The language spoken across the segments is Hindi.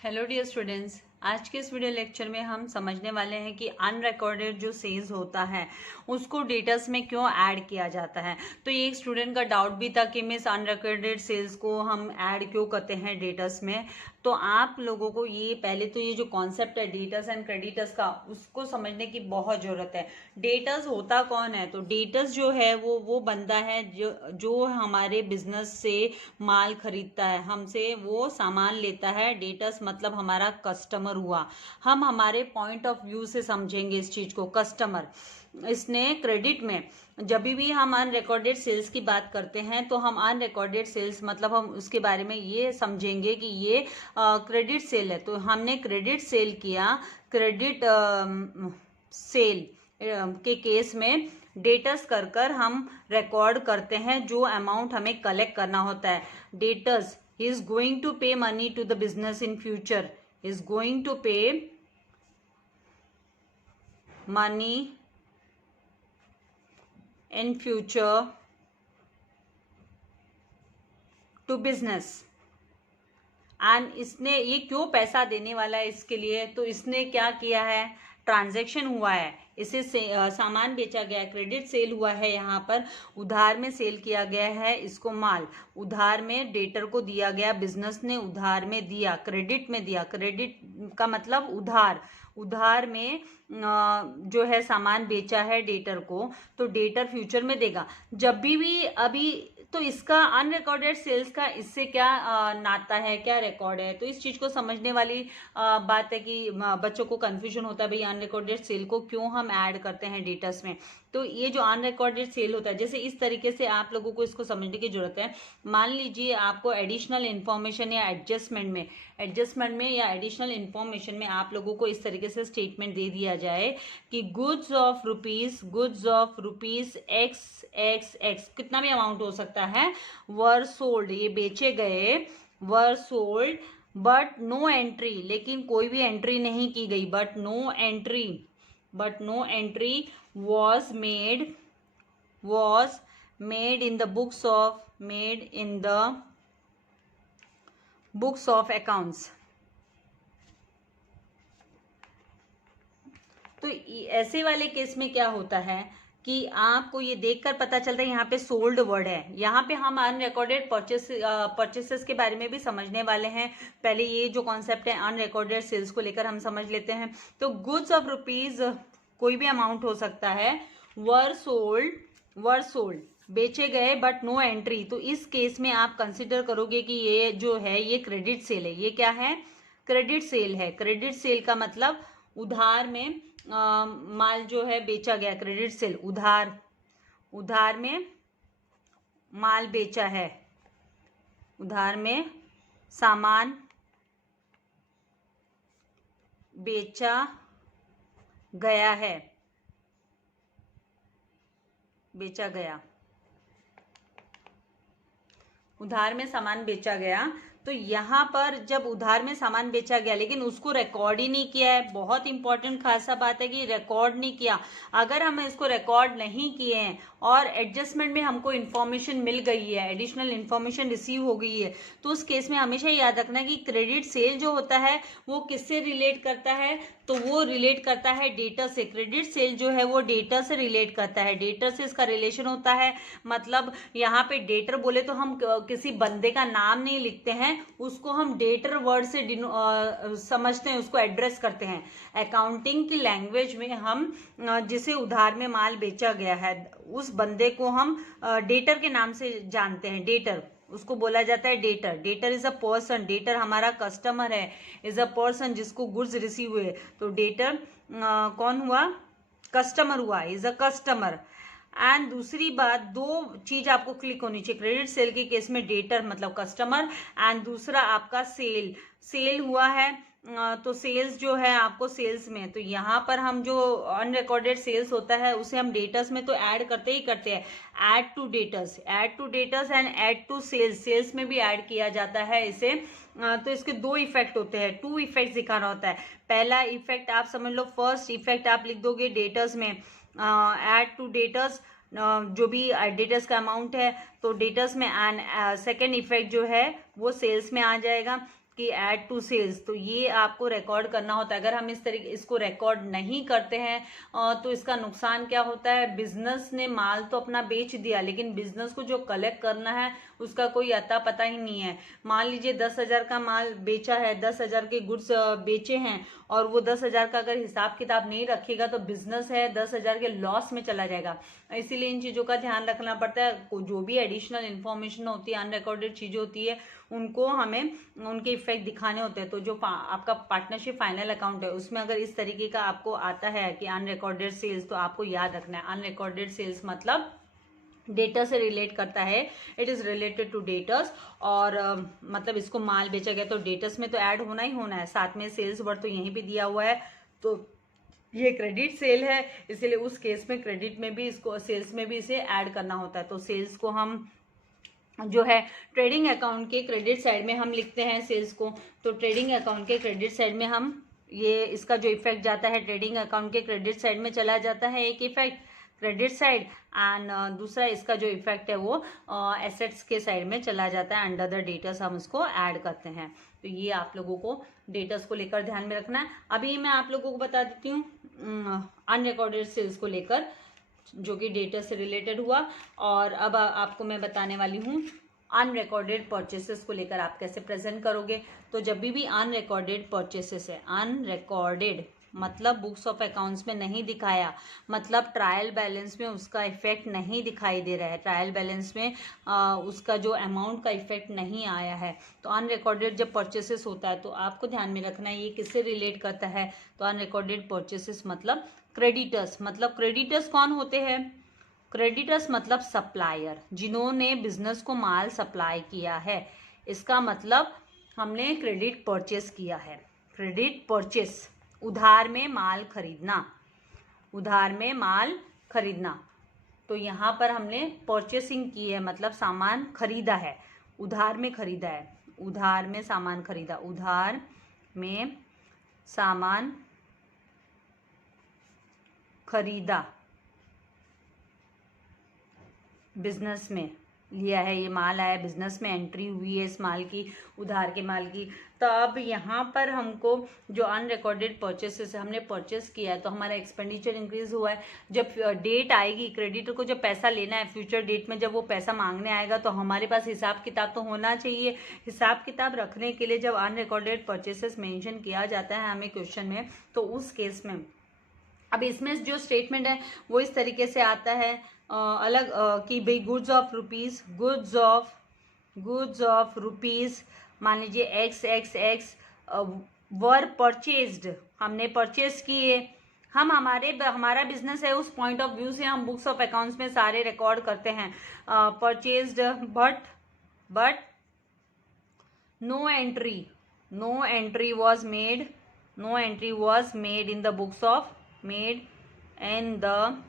हेलो डियर स्टूडेंट्स, आज के इस वीडियो लेक्चर में हम समझने वाले हैं कि अनरिकॉर्डेड जो सेल्स होता है उसको डेटास में क्यों ऐड किया जाता है। तो ये एक स्टूडेंट का डाउट भी था कि मिस अनरिकॉर्डेड सेल्स को हम ऐड क्यों करते हैं डेटास में। तो आप लोगों को ये पहले तो ये जो कॉन्सेप्ट है डेटास एंड क्रेडिटर्स का, उसको समझने की बहुत ज़रूरत है। डेटास होता कौन है? तो डेटास जो है वो बंदा है जो हमारे बिजनेस से माल खरीदता है, हमसे वो सामान लेता है। डेटास मतलब हमारा कस्टमर हुआ। हम हमारे पॉइंट ऑफ व्यू से समझेंगे इस चीज को। कस्टमर, इसने क्रेडिट में जब भी हम अनरिकॉर्डेड सेल्स की बात करते हैं तो हम अनरिकॉर्डेड सेल्स मतलब हम उसके बारे में ये समझेंगे कि ये क्रेडिट सेल है। तो हमने क्रेडिट सेल किया। क्रेडिट सेल के केस में डेटर्स कर हम रिकॉर्ड करते हैं जो अमाउंट हमें कलेक्ट करना होता है। Debtors is going to pay money to the business in future, is going to pay money in future to business। And इसने ये क्यों पैसा देने वाला है इसके लिए? तो इसने क्या किया है, ट्रांजैक्शन हुआ है, इसे सामान बेचा गया है, क्रेडिट सेल हुआ है। यहाँ पर उधार में सेल किया गया है इसको माल, उधार में डेटर को दिया गया, बिजनेस ने उधार में दिया, क्रेडिट में दिया। क्रेडिट का मतलब उधार, उधार में जो है सामान बेचा है डेटर को, तो डेटर फ्यूचर में देगा जब भी अभी। तो इसका अनरिकॉर्डेड सेल्स का इससे क्या नाता है, क्या रिकॉर्ड है? तो इस चीज को समझने वाली बात है कि बच्चों को कंफ्यूजन होता है भाई अनरिकॉर्डेड सेल को क्यों हम ऐड करते हैं डेटास में। तो ये जो अनरिकॉर्डेड सेल होता है, जैसे इस तरीके से आप लोगों को इसको समझने की जरूरत है। मान लीजिए आपको एडिशनल इन्फॉर्मेशन या एडजस्टमेंट में या एडिशनल इन्फॉर्मेशन में आप लोगों को इस तरीके से स्टेटमेंट दे दिया जाए कि goods of rupees x x x, कितना भी अमाउंट हो सकता है, वर सोल्ड, ये बेचे गए, were sold but no entry, लेकिन कोई भी एंट्री नहीं की गई, but no entry was made in the books of accounts। तो ऐसे वाले केस में क्या होता है कि आपको ये देखकर पता चलता है, यहाँ पे सोल्ड वर्ड है। यहाँ पे हम अनरिकॉर्डेड परचेसेस के बारे में भी समझने वाले हैं। पहले ये जो कॉन्सेप्ट है अनरिकॉर्डेड सेल्स को लेकर हम समझ लेते हैं। तो गुड्स ऑफ रुपीज कोई भी अमाउंट हो सकता है, वर सोल्ड बेचे गए बट नो एंट्री। तो इस केस में आप कंसिडर करोगे कि ये जो है ये क्रेडिट सेल है। ये क्या है? क्रेडिट सेल है। क्रेडिट सेल का मतलब उधार में माल जो है बेचा गया, क्रेडिट सेल, उधार में माल बेचा है, उधार में सामान बेचा गया है, बेचा गया, उधार में सामान बेचा गया। तो यहाँ पर जब उधार में सामान बेचा गया लेकिन उसको रिकॉर्ड ही नहीं किया है, बहुत इंपॉर्टेंट खासा बात है कि रिकॉर्ड नहीं किया। अगर हम इसको रिकॉर्ड नहीं किए हैं और एडजस्टमेंट में हमको इन्फॉर्मेशन मिल गई है, एडिशनल इन्फॉर्मेशन रिसीव हो गई है, तो उस केस में हमेशा याद रखना कि क्रेडिट सेल जो होता है वो किससे रिलेट करता है? तो वो रिलेट करता है डेटा से। क्रेडिट सेल जो है वो डेटा से रिलेट करता है, डेटा से इसका रिलेशन होता है। मतलब यहाँ पे डेटर बोले तो हम किसी बंदे का नाम नहीं लिखते हैं, उसको हम डेटर वर्ड से समझते हैं, उसको एड्रेस करते हैं। अकाउंटिंग की लैंग्वेज में हम जिसे उधार में माल बेचा गया है उस बंदे को हम डेटर के नाम से जानते हैं। डेटर, उसको बोला जाता है debtor. Debtor is a person, debtor हमारा कस्टमर है, इज अ पर्सन जिसको गुड्स रिसीव हुए। तो डेटर कौन हुआ? कस्टमर हुआ, इज अ कस्टमर। एंड दूसरी बात, दो चीज आपको क्लिक होनी चाहिए क्रेडिट सेल के केस में, डेटर मतलब कस्टमर, एंड दूसरा आपका सेल हुआ है। तो सेल्स जो है आपको सेल्स में, तो यहाँ पर हम जो अनरिकॉर्डेड सेल्स होता है उसे हम डेटर्स में तो ऐड करते ही करते हैं। Add to debtors and add to sales में भी ऐड किया जाता है इसे। तो इसके दो इफेक्ट होते हैं, टू इफेक्ट दिखाना होता है। पहला इफेक्ट आप समझ लो, फर्स्ट इफेक्ट आप लिख दोगे डेटर्स में, ऐड टू डेटर्स जो भी डेटर्स का अमाउंट है तो डेटर्स में, एंड सेकेंड इफेक्ट जो है वो सेल्स में आ जाएगा कि ऐड टू सेल्स, तो ये आपको रिकॉर्ड करना होता है। अगर हम इस तरीके इसको रिकॉर्ड नहीं करते हैं तो इसका नुकसान क्या होता है, बिजनेस ने माल तो अपना बेच दिया, लेकिन बिजनेस को जो कलेक्ट करना है उसका कोई अता पता ही नहीं है। मान लीजिए 10,000 का माल बेचा है, 10,000 के गुड्स बेचे हैं, और वो 10,000 का अगर हिसाब किताब नहीं रखेगा तो बिजनेस है 10,000 के लॉस में चला जाएगा। इसीलिए इन चीज़ों का ध्यान रखना पड़ता है। जो भी एडिशनल इन्फॉर्मेशन होती है, अनरिकॉर्डेड चीज़ें होती है, उनको हमें उनके इफेक्ट दिखाने होते हैं। तो जो आपका पार्टनरशिप फाइनल अकाउंट है उसमें अगर इस तरीके का आपको आता है कि अनरिकॉर्डेड सेल्स, तो आपको याद रखना है अनरिकॉर्डेड सेल्स मतलब डेटा से रिलेट करता है, it is related to debtors. और मतलब इसको माल बेचा गया तो डेटर्स में तो ऐड होना ही होना है, साथ में सेल्स वर्ड तो यहीं पे दिया हुआ है, तो ये क्रेडिट सेल है, इसलिए उस केस में क्रेडिट में भी इसको, सेल्स में भी इसे ऐड करना होता है। तो सेल्स को हम जो है ट्रेडिंग अकाउंट के क्रेडिट साइड में हम लिखते हैं सेल्स को। तो ट्रेडिंग अकाउंट के क्रेडिट साइड में हम ये इसका जो इफेक्ट जाता है ट्रेडिंग अकाउंट के क्रेडिट साइड में चला जाता है, एक इफेक्ट क्रेडिट साइड, एंड दूसरा इसका जो इफेक्ट है वो एसेट्स के साइड में चला जाता है। अंडर द डेटर्स हम उसको ऐड करते हैं। तो ये आप लोगों को डेटर्स को लेकर ध्यान में रखना है। अभी मैं आप लोगों को बता देती हूँ अनरिकॉर्डेड सेल्स को लेकर, जो कि डेटा से रिलेटेड हुआ। और अब आपको मैं बताने वाली हूँ अनरिकॉर्डेड परचेसेस को लेकर आप कैसे प्रेजेंट करोगे। तो जब भी अनरिकॉर्डेड परचेसेस है, अनरिकॉर्डेड मतलब बुक्स ऑफ अकाउंट्स में नहीं दिखाया, मतलब ट्रायल बैलेंस में उसका इफेक्ट नहीं दिखाई दे रहा है, ट्रायल बैलेंस में उसका जो अमाउंट का इफेक्ट नहीं आया है। तो अनरिकॉर्डेड जब परचेसेस होता है तो आपको ध्यान में रखना है ये किससे रिलेट करता है। तो अनरिकॉर्डेड परचेसेस मतलब क्रेडिटर्स, मतलब क्रेडिटर्स कौन होते हैं, क्रेडिटर्स मतलब सप्लायर, जिन्होंने बिजनेस को माल सप्लाई किया है। इसका मतलब हमने क्रेडिट परचेस किया है। क्रेडिट परचेस उधार में माल खरीदना, उधार में माल खरीदना। तो यहाँ पर हमने परचेसिंग की है, मतलब सामान खरीदा है, उधार में खरीदा है, उधार में सामान खरीदा, उधार में सामान खरीदा, बिजनेस में लिया है, ये माल आया बिजनेस में, एंट्री हुई है इस माल की, उधार के माल की। तो अब यहाँ पर हमको जो अनरिकॉर्डेड परचेसेस हमने परचेस किया है तो हमारा एक्सपेंडिचर इंक्रीज हुआ है। जब डेट आएगी, क्रेडिटर को जब पैसा लेना है फ्यूचर डेट में, जब वो पैसा मांगने आएगा तो हमारे पास हिसाब किताब तो होना चाहिए। हिसाब किताब रखने के लिए जब अनरिकॉर्डेड परचेसेस मेंशन किया जाता है हमें क्वेश्चन में, तो उस केस में अब इसमें जो स्टेटमेंट है वो इस तरीके से आता है अलग कि भाई goods of rupees, goods of rupees मान लीजिए एक्स वर परचेज्ड, हमने परचेज किए। हम हमारा बिजनेस है, उस पॉइंट ऑफ व्यू से हम बुक्स ऑफ अकाउंट्स में सारे रिकॉर्ड करते हैं purchased, but no entry was made in the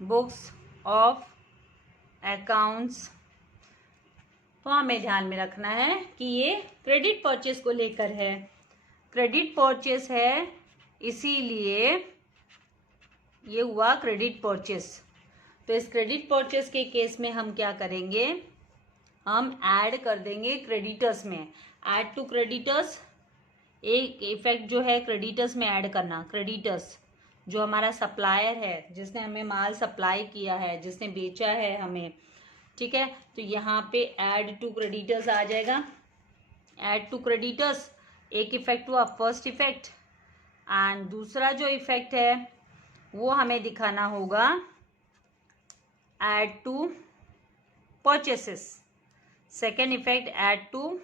books of accounts. तो हमें ध्यान में रखना है कि ये क्रेडिट परचेस को लेकर है, क्रेडिट परचेस है, इसीलिए ये हुआ क्रेडिट परचेस। तो इस क्रेडिट परचेस के केस में हम क्या करेंगे, हम ऐड कर देंगे क्रेडिटर्स में, ऐड टू क्रेडिटर्स। एक इफेक्ट जो है क्रेडिटर्स में ऐड करना, क्रेडिटर्स जो हमारा सप्लायर है, जिसने हमें माल सप्लाई किया है, जिसने बेचा है हमें, ठीक है। तो यहाँ पे ऐड टू क्रेडिटर्स आ जाएगा, ऐड टू क्रेडिटर्स एक इफेक्ट हुआ, फर्स्ट इफेक्ट। एंड दूसरा जो इफेक्ट है वो हमें दिखाना होगा add to purchases, second effect add to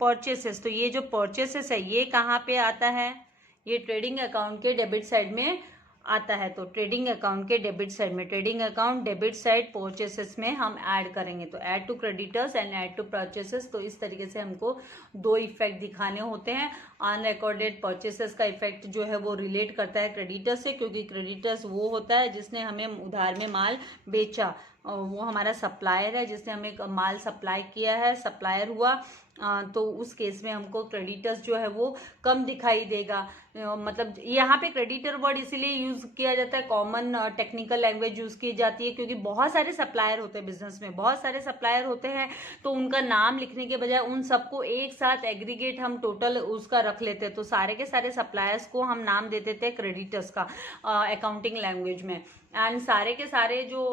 purchases. तो ये जो परचेसेस है ये कहाँ पे आता है, ये ट्रेडिंग अकाउंट के डेबिट साइड में आता है। तो ट्रेडिंग अकाउंट के डेबिट साइड में, trading account debit side purchases में हम ऐड करेंगे। तो add to creditors and add to purchases. तो इस तरीके से हमको दो इफेक्ट दिखाने होते हैं। अनरिकॉर्डेड परचेसेस का इफेक्ट जो है वो रिलेट करता है क्रेडिटर्स से, क्योंकि क्रेडिटर्स वो होता है जिसने हमें उधार में माल बेचा, वो हमारा सप्लायर है जिसने हमें माल सप्लाई किया है, सप्लायर हुआ, तो उस केस में हमको क्रेडिटर्स जो है वो कम दिखाई देगा। मतलब यहाँ पे क्रेडिटर वर्ड इसीलिए यूज किया जाता है, कॉमन टेक्निकल लैंग्वेज यूज की जाती है, क्योंकि बहुत सारे सप्लायर होते हैं बिजनेस में, बहुत सारे सप्लायर होते हैं, तो उनका नाम लिखने के बजाय उन सबको एक साथ एग्रीगेट हम टोटल उसका रख लेते हैं, तो सारे के सारे सप्लायर्स को हम नाम दे देते हैं क्रेडिटर्स का अकाउंटिंग लैंग्वेज में। एंड सारे के सारे जो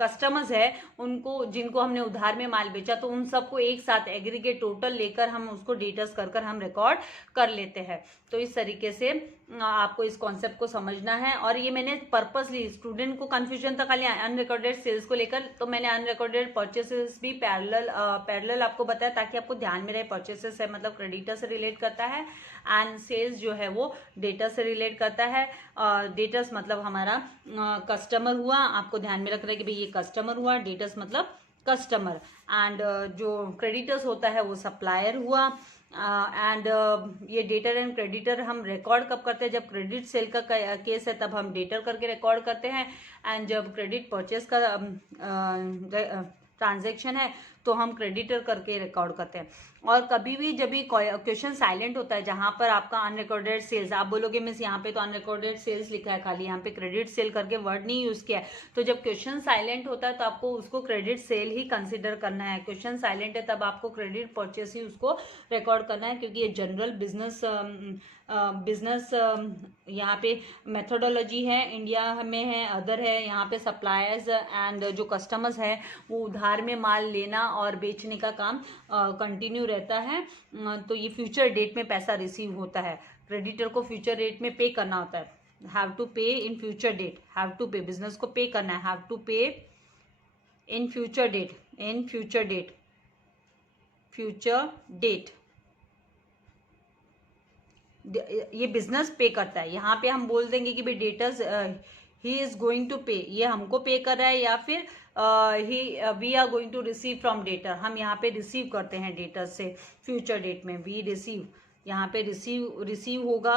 कस्टमर्स है उनको, जिनको हमने उधार में माल बेचा, तो उन सबको एक साथ एग्रीगेट टोटल लेकर हम उसको डेटर्स कर हम रिकॉर्ड कर लेते हैं। तो इस तरीके से आपको इस कॉन्सेप्ट को समझना है। और ये मैंने पर्पसली, स्टूडेंट को कंफ्यूजन था खाली अनरिकॉर्डेड सेल्स को लेकर, तो मैंने अनरिकॉर्डेड परचेसेस भी पैरेलल आपको बताया, ताकि आपको ध्यान में रहे परचेसेस है मतलब क्रेडिटर से रिलेट करता है, एंड सेल्स जो है वो डेटा से रिलेट करता है। डेटर्स मतलब हमारा कस्टमर हुआ, आपको ध्यान में रखना है कि भाई ये कस्टमर हुआ, डेटर्स मतलब कस्टमर, एंड जो क्रेडिटर्स होता है वो सप्लायर हुआ। एंड ये डेटर एंड क्रेडिटर हम रिकॉर्ड कब करते हैं, जब क्रेडिट सेल का केस है तब हम डेटर करके रिकॉर्ड करते हैं, एंड जब क्रेडिट परचेस का ट्रांजैक्शन है तो हम क्रेडिटर करके रिकॉर्ड करते हैं। और कभी भी जब भी क्वेश्चन साइलेंट होता है, जहां पर आपका अनरिकॉर्डेड सेल्स, आप बोलोगे मिस यहाँ पे तो अनरिकॉर्डेड सेल्स लिखा है खाली, यहाँ पे क्रेडिट सेल करके वर्ड नहीं यूज किया है, तो जब क्वेश्चन साइलेंट होता है तो आपको उसको क्रेडिट सेल ही कंसिडर करना है। क्वेश्चन साइलेंट है तब आपको क्रेडिट परचेस ही उसको रिकॉर्ड करना है, क्योंकि ये जनरल बिजनेस यहाँ पे मेथोडोलॉजी है, इंडिया में है, अदर है, यहाँ पे सप्लायर्स एंड जो कस्टमर्स है वो उधार में माल लेना और बेचने का काम कंटिन्यू रहता है। तो ये फ्यूचर डेट में पैसा रिसीव होता है, क्रेडिटर को फ्यूचर डेट में पे करना होता है, have to pay in future date, have to pay, business को पे करना है, have to pay in future date, in future date, future date, ये बिजनेस पे करता है। यहाँ पे हम बोल देंगे कि भाई डेटर्स ही इज गोइंग टू पे, ये हमको पे कर रहा है, या फिर we are going to receive from debtor, हम यहाँ पे रिसीव करते हैं डेटर्स से फ्यूचर डेट में, वी रिसीव, यहाँ पे रिसीव होगा,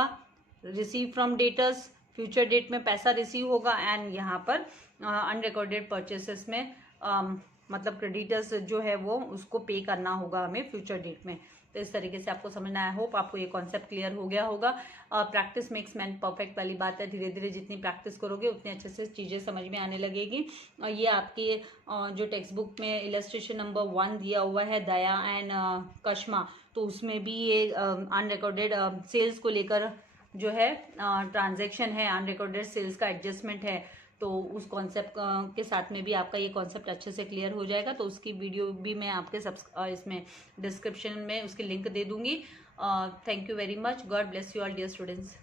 receive from debtors, future date में पैसा रिसीव होगा, एंड यहाँ पर अनरिकॉर्डेड परचेसेस में मतलब क्रेडिटर्स जो है वो उसको पे करना होगा हमें फ्यूचर डेट में। तो इस तरीके से आपको समझना है। होप आपको ये कॉन्सेप्ट क्लियर हो गया होगा। प्रैक्टिस मेक्स मैन परफेक्ट वाली बात है, धीरे धीरे जितनी प्रैक्टिस करोगे उतने अच्छे से चीज़ें समझ में आने लगेगी। ये आपके जो टेक्स्ट बुक में इलस्ट्रेशन नंबर 1 दिया हुआ है दया एंड कश्मा, तो उसमें भी ये अनरिकॉर्डेड सेल्स को लेकर जो है ट्रांजैक्शन है, अनरिकॉर्डेड सेल्स का एडजस्टमेंट है, तो उस कॉन्सेप्ट के साथ में भी आपका ये कॉन्सेप्ट अच्छे से क्लियर हो जाएगा। तो उसकी वीडियो भी मैं आपके इसमें डिस्क्रिप्शन में उसकी लिंक दे दूंगी। Thank you very much, God bless you all dear students.